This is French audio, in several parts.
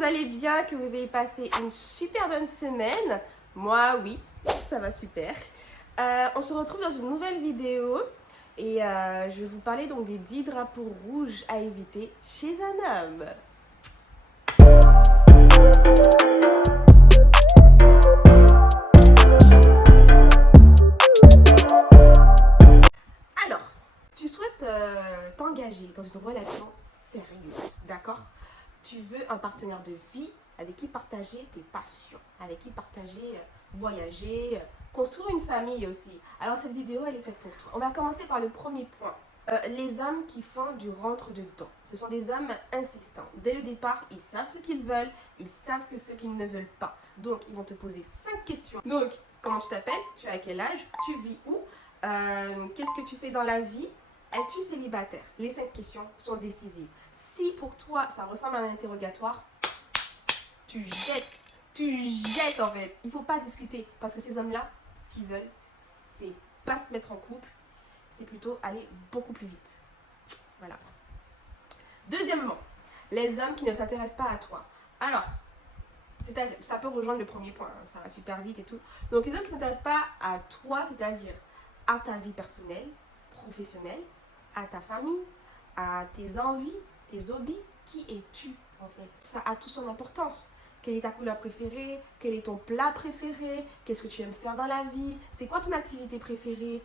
vous allez bien, que vous ayez passé une super bonne semaine. Moi, oui, ça va super. On se retrouve dans une nouvelle vidéo et je vais vous parler donc des 10 drapeaux rouges à éviter chez un homme. Alors, tu souhaites t'engager dans une relation sérieuse, d'accord? Tu veux un partenaire de vie avec qui partager tes passions, avec qui partager, voyager, construire une famille aussi. Alors cette vidéo, elle est faite pour toi. On va commencer par le premier point. Les hommes qui font du rentre-dedans. Ce sont des hommes insistants. Dès le départ, ils savent ce qu'ils veulent, ils savent ce qu'ils ne veulent pas. Donc, ils vont te poser 5 questions. Donc, comment tu t'appelles? Tu as quel âge? Tu vis où? Qu'est-ce que tu fais dans la vie? Es-tu célibataire? Les 5 questions sont décisives. Si pour toi, ça ressemble à un interrogatoire, tu jettes en fait. Il ne faut pas discuter parce que ces hommes-là, ce qu'ils veulent, c'est pas se mettre en couple, c'est plutôt aller beaucoup plus vite. Voilà. Deuxièmement, les hommes qui ne s'intéressent pas à toi. Alors, ça peut rejoindre le premier point, hein, ça va super vite et tout. Donc, les hommes qui ne s'intéressent pas à toi, c'est-à-dire à ta vie personnelle, professionnelle, à ta famille, à tes envies, tes hobbies, qui es-tu en fait? Ça a toute son importance. Quelle est ta couleur préférée? Quel est ton plat préféré? Qu'est-ce que tu aimes faire dans la vie? C'est quoi ton activité préférée?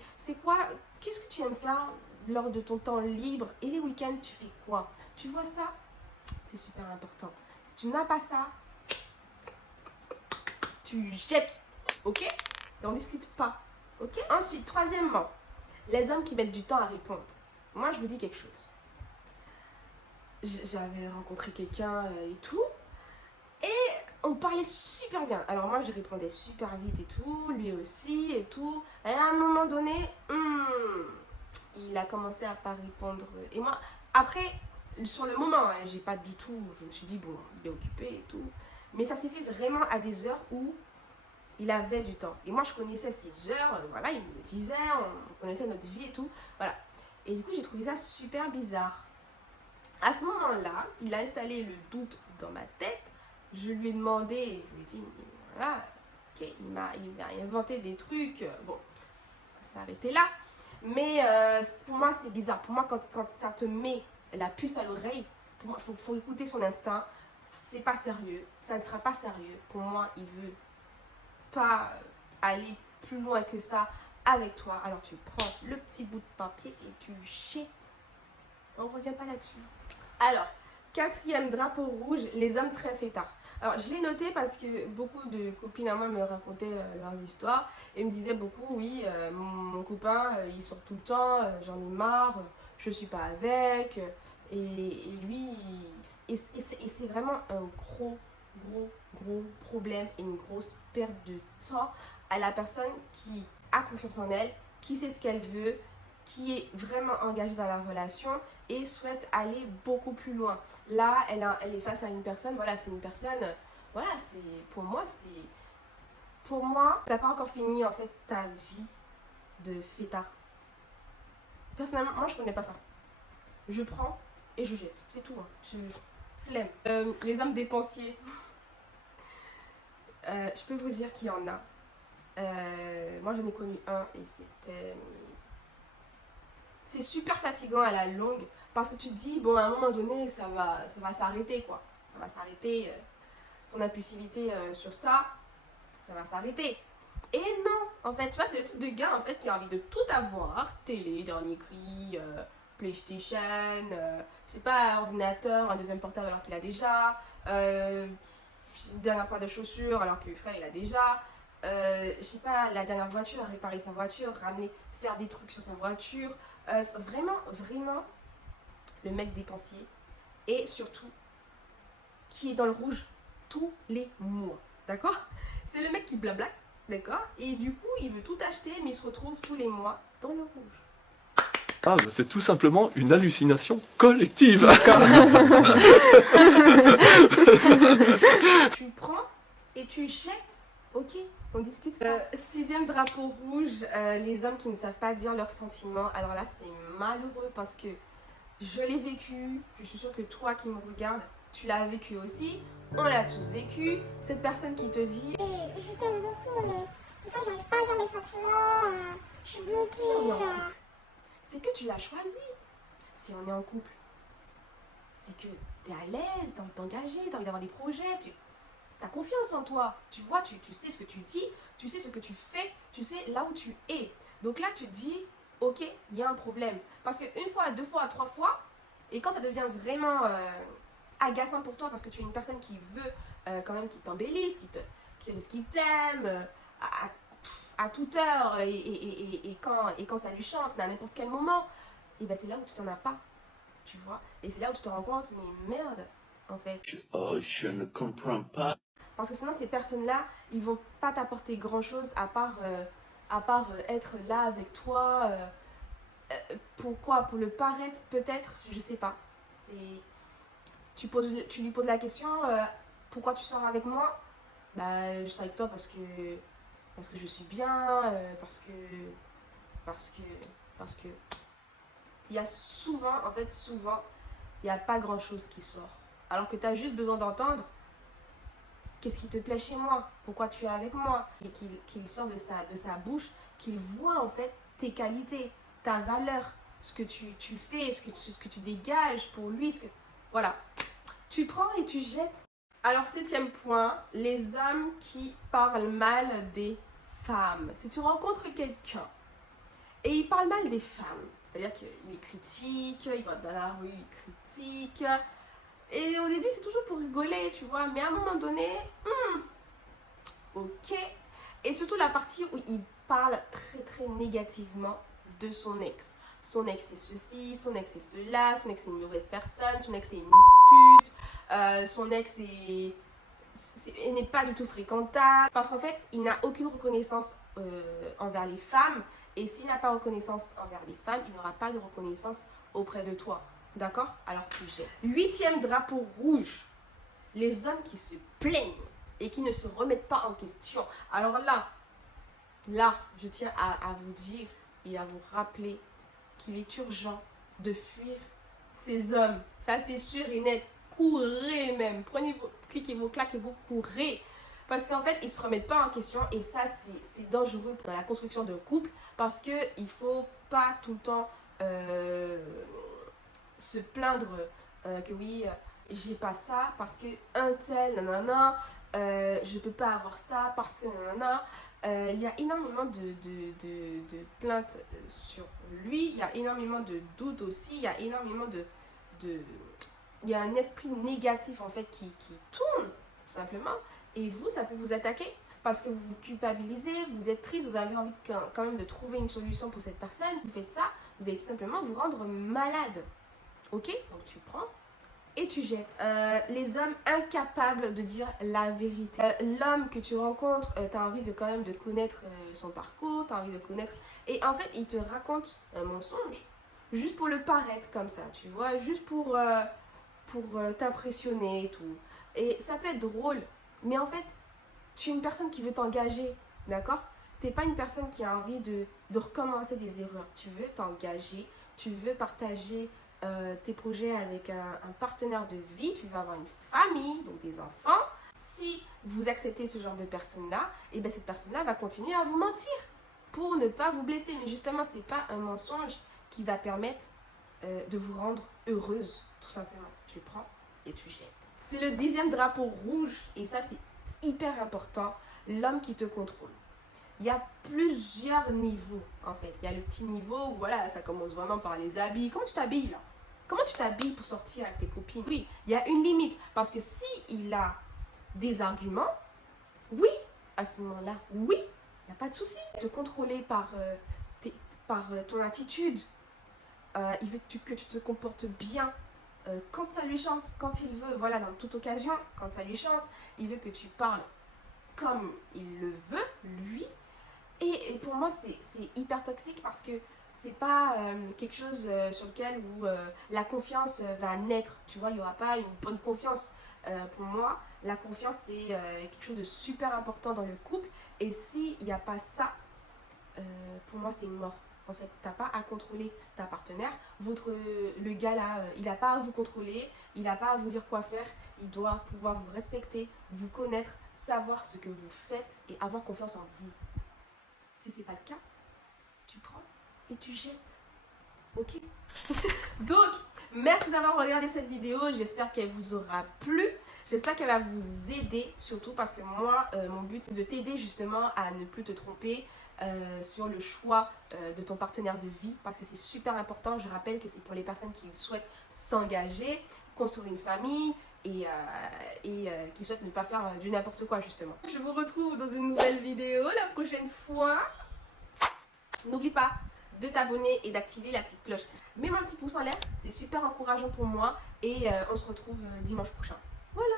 Qu'est-ce que tu aimes faire lors de ton temps libre? Et les week-ends, tu fais quoi? Tu vois ça? C'est super important. Si tu n'as pas ça, tu jettes, ok? Et on ne discute pas, ok? Ensuite, troisièmement, les hommes qui mettent du temps à répondre. Moi, je vous dis quelque chose. J'avais rencontré quelqu'un et tout, et on parlait super bien. Alors moi, je répondais super vite et tout, lui aussi et tout. Et à un moment donné, il a commencé à pas répondre. Et moi, après, sur le moment, hein, j'ai pas du tout, je me suis dit, bon, il est occupé et tout. Mais ça s'est fait vraiment à des heures où il avait du temps. Et moi, je connaissais ses heures, voilà, il me disait, on connaissait notre vie et tout, voilà. Et du coup, j'ai trouvé ça super bizarre. À ce moment-là, il a installé le doute dans ma tête. Je lui ai demandé, je lui ai dit, voilà, ok, il m'a inventé des trucs. Bon, ça s'arrêtait là. Mais pour moi, c'est bizarre. Pour moi, quand ça te met la puce à l'oreille, pour moi, faut écouter son instinct. C'est pas sérieux. Ça ne sera pas sérieux. Pour moi, il veut pas aller plus loin que ça avec toi. Alors, tu prends le petit bout de papier et tu jettes. On ne revient pas là-dessus. Alors, quatrième drapeau rouge, les hommes très fêtards. Alors, je l'ai noté parce que beaucoup de copines à moi me racontaient leurs histoires et me disaient beaucoup, oui, mon copain, il sort tout le temps, j'en ai marre, je suis pas avec. Et lui, c'est vraiment un gros problème et une grosse perte de temps à la personne qui a confiance en elle, qui sait ce qu'elle veut, qui est vraiment engagée dans la relation et souhaite aller beaucoup plus loin. Là, elle est face à une personne, voilà, c'est une personne, voilà, pour moi, t'as pas encore fini en fait ta vie de fêtard. Personnellement, moi je connais pas ça. Je prends et je jette, c'est tout, hein. Flemme. Les hommes dépensiers. Je peux vous dire qu'il y en a. Moi j'en ai connu un et c'est super fatigant à la longue parce que tu te dis, bon, à un moment donné, ça va s'arrêter, quoi. Ça va s'arrêter. Son impulsivité sur ça va s'arrêter. Et non, en fait, tu vois, c'est le type de gars, en fait, qui a envie de tout avoir. Télé, dernier cri, PlayStation, je sais pas, ordinateur, un deuxième portable alors qu'il a déjà, une dernière paire de chaussures alors que le frère, il a déjà, je sais pas, la dernière voiture, réparer sa voiture, faire des trucs sur sa voiture. Vraiment, le mec dépensier et surtout qui est dans le rouge tous les mois, d'accord? C'est le mec qui blabla, d'accord? Et du coup, il veut tout acheter, mais il se retrouve tous les mois dans le rouge. Ah, bah c'est tout simplement une hallucination collective. Tu prends et tu jettes, ok? On discute. Sixième drapeau rouge, les hommes qui ne savent pas dire leurs sentiments. Alors là, c'est malheureux parce que je l'ai vécu. Je suis sûre que toi qui me regardes, tu l'as vécu aussi. On l'a tous vécu. Cette personne qui te dit Et je t'aime beaucoup, mais des fois, j'arrive pas à dire mes sentiments. Je suis bloquée. si on est en couple, c'est que tu l'as choisi. Si on est en couple, c'est que tu es à l'aise, tu as envie de t'engager, tu as envie d'avoir des projets, tu as confiance en toi. Tu vois, tu sais ce que tu dis, tu sais ce que tu fais, tu sais là où tu es. Donc là, tu te dis, ok, il y a un problème. Parce qu'une fois, deux fois, trois fois, et quand ça devient vraiment agaçant pour toi, parce que tu es une personne qui veut quand même qu'il t'embellisse, qui t'aime à toute heure, et quand ça lui chante, à n'importe quel moment, et ben c'est là où tu t'en as pas, tu vois. Et c'est là où tu te rends compte, mais merde, en fait. Oh, je ne comprends pas. Parce que sinon, ces personnes-là, ils vont pas t'apporter grand-chose à part être là avec toi. Pourquoi? Pour le paraître, peut-être, je sais pas. Tu lui poses la question, pourquoi tu sors avec moi? Bah, je sors avec toi parce que je suis bien, parce que il y a souvent, il n'y a pas grand-chose qui sort. Alors que tu as juste besoin d'entendre qu'est-ce qui te plaît chez moi, pourquoi tu es avec moi, et qu'il sort de sa bouche, qu'il voit en fait tes qualités, ta valeur, ce que tu fais, ce que tu dégages pour lui, voilà. Tu prends et tu jettes. Alors, 7e point, les hommes qui parlent mal des femmes. Si tu rencontres quelqu'un et il parle mal des femmes, c'est-à-dire qu'il critique, il va dans la rue, il critique. Et au début, c'est toujours pour rigoler, tu vois. Mais à un moment donné, ok. Et surtout la partie où il parle très très négativement de son ex. Son ex c'est ceci, son ex c'est cela, son ex c'est une mauvaise personne, son ex c'est une pute, son ex n'est pas du tout fréquentable. Parce qu'en fait, il n'a aucune reconnaissance envers les femmes. Et s'il n'a pas reconnaissance envers les femmes, il n'aura pas de reconnaissance auprès de toi. D'accord? Alors tu jettes. 8e drapeau rouge. Les hommes qui se plaignent et qui ne se remettent pas en question. Alors là, je tiens à vous dire et à vous rappeler qu'il est urgent de fuir ces hommes. Ça, c'est sûr et net. Courez même. Cliquez vos claques et vous courez. Parce qu'en fait, ils ne se remettent pas en question. Et ça, c'est dangereux dans la construction d'un couple. Parce qu'il ne faut pas tout le temps se plaindre que oui, j'ai pas ça parce que un tel, nanana, je peux pas avoir ça parce que nanana. Il y a énormément de plaintes sur lui, il y a énormément de doutes aussi, il y a énormément il y a un esprit négatif en fait qui tourne tout simplement, et vous, ça peut vous attaquer parce que vous vous culpabilisez, vous êtes triste, vous avez envie quand même de trouver une solution pour cette personne, vous faites ça, vous allez tout simplement vous rendre malade. Ok? Donc tu prends et tu jettes. Les hommes incapables de dire la vérité. L'homme que tu rencontres, tu as envie de quand même de connaître son parcours, tu as envie de connaître. Et en fait, il te raconte un mensonge juste pour le paraître comme ça, tu vois, juste pour t'impressionner et tout. Et ça peut être drôle, mais en fait, tu es une personne qui veut t'engager, d'accord? Tu n'es pas une personne qui a envie de recommencer des erreurs. Tu veux t'engager, tu veux partager tes projets avec un partenaire de vie, tu vas avoir une famille, donc des enfants. Si vous acceptez ce genre de personne-là, et bien cette personne-là va continuer à vous mentir pour ne pas vous blesser. Mais justement, ce n'est pas un mensonge qui va permettre de vous rendre heureuse, tout simplement. Tu prends et tu jettes. C'est le 10e drapeau rouge, et ça c'est hyper important, l'homme qui te contrôle. Il y a plusieurs niveaux en fait. Il y a le petit niveau où voilà, ça commence vraiment par les habits. Comment tu t'habilles là? Comment tu t'habilles pour sortir avec tes copines? Oui, il y a une limite. Parce que si il a des arguments, oui, à ce moment-là, oui, il n'y a pas de souci. Te contrôler par ton attitude. Il veut que tu te comportes bien. Quand ça lui chante, quand il veut, voilà, dans toute occasion, quand ça lui chante, il veut que tu parles comme il le veut, lui. Et pour moi, c'est hyper toxique parce que c'est pas quelque chose sur lequel où la confiance va naître. Tu vois, il n'y aura pas une bonne confiance. Pour moi, la confiance, c'est quelque chose de super important dans le couple. Et s'il n'y a pas ça, pour moi, c'est mort. En fait, t'as pas à contrôler ta partenaire. Le gars là, il n'a pas à vous contrôler, il n'a pas à vous dire quoi faire. Il doit pouvoir vous respecter, vous connaître, savoir ce que vous faites et avoir confiance en vous. Si c'est pas le cas, tu prends et tu jettes. Ok? Donc, merci d'avoir regardé cette vidéo. J'espère qu'elle vous aura plu. J'espère qu'elle va vous aider, surtout parce que moi, mon but, c'est de t'aider justement à ne plus te tromper sur le choix de ton partenaire de vie, parce que c'est super important. Je rappelle que c'est pour les personnes qui souhaitent s'engager, construire une famille et qui souhaitent ne pas faire du n'importe quoi justement. Je vous retrouve dans une nouvelle vidéo la prochaine fois. N'oublie pas de t'abonner et d'activer la petite cloche. Mets-moi un petit pouce en l'air, c'est super encourageant pour moi et on se retrouve dimanche prochain. Voilà.